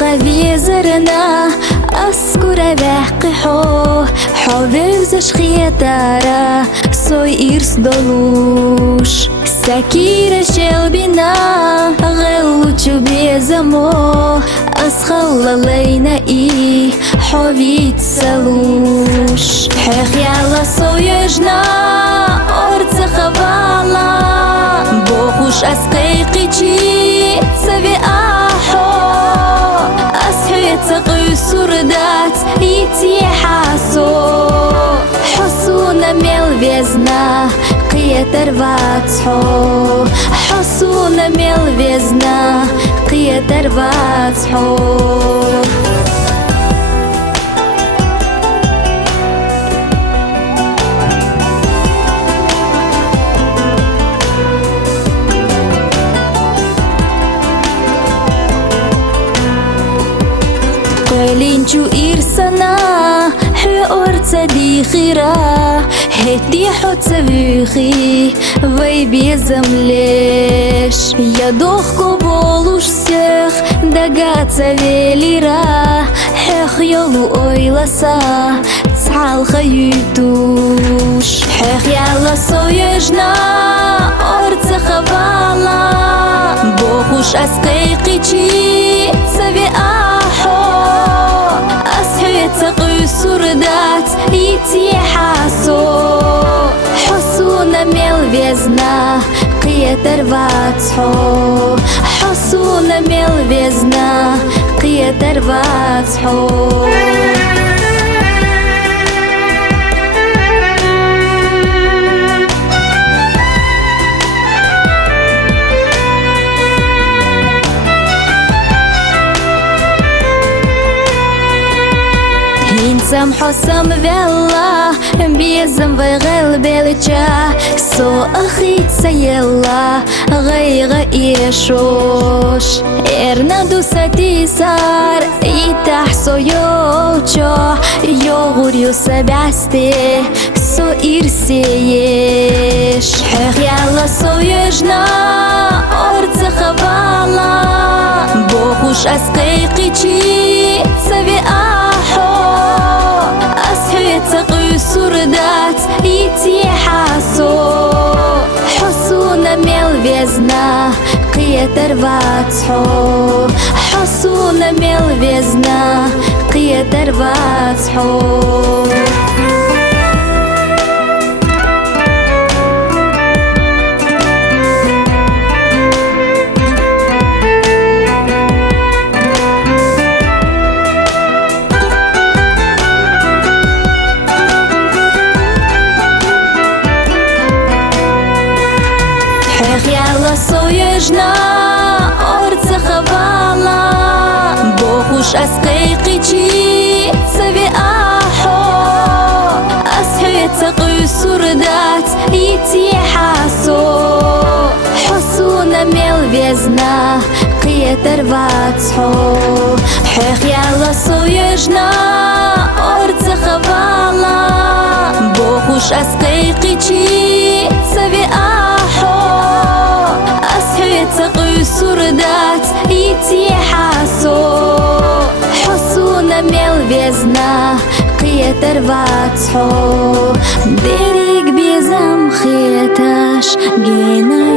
قوي زرنا أذكر بحقه حافظ شخيتارا سوي إرس دلوش سكير شلبنا غلوش بيزمو أسخل لينا حويت سلوش حيخ يالا سويجنا أرض خوالا بوخوش أسقيقي تشي تسوي تقوي سردات يتي حاسو حصونا ميل ويزنا قيتر واتحو حصونا ميل ويزنا قيتر واتحو لينجو إرسنا حور صديقيرا هدي حط سبيخي وي بيزمليش يدوخ قبولوش سيخ دقات سبيليرا حيخ يلو اويلسا تعال خيوتوش حيخ يالا سويجنا أرض خبالا بوخوش أسقيقي تشي تسوي تقوي سردات يتي حاسو حصونا ميل ويزنا قيتر واتحو حصونا ميل ويزنا قيتر واتحو إنسام حسام فيلا بيزم ويغل بيلجا سو أخيت سيلا غيغ إيشوش إرنا دوساتي سار يتحسو يوچو يوغور يوسبعستي سو إرسيش حيخ يالا سو يجنا أرض خبالا بوخوش أسقيقي تشي تسوي تقوي سردات يتي حاسو حصونا ميل ويزنا قيتر واتحو حصونا ميل ويزنا قيتر واتحو يالا سويجنا أرض خوالا بوخوش أسقيقي تشي تسوي أسحي تقوي سردات يتي حاسو حصونا ميل ويزنا قيتر واتحو حيخ يالا سويجنا أرض خوالا بوخوش أسقيقي تشي تسوي تقوي سردات يتي حاسو حصونا ميل ويزنا قيتر واتحو ديريك بيزم خيتاش جينا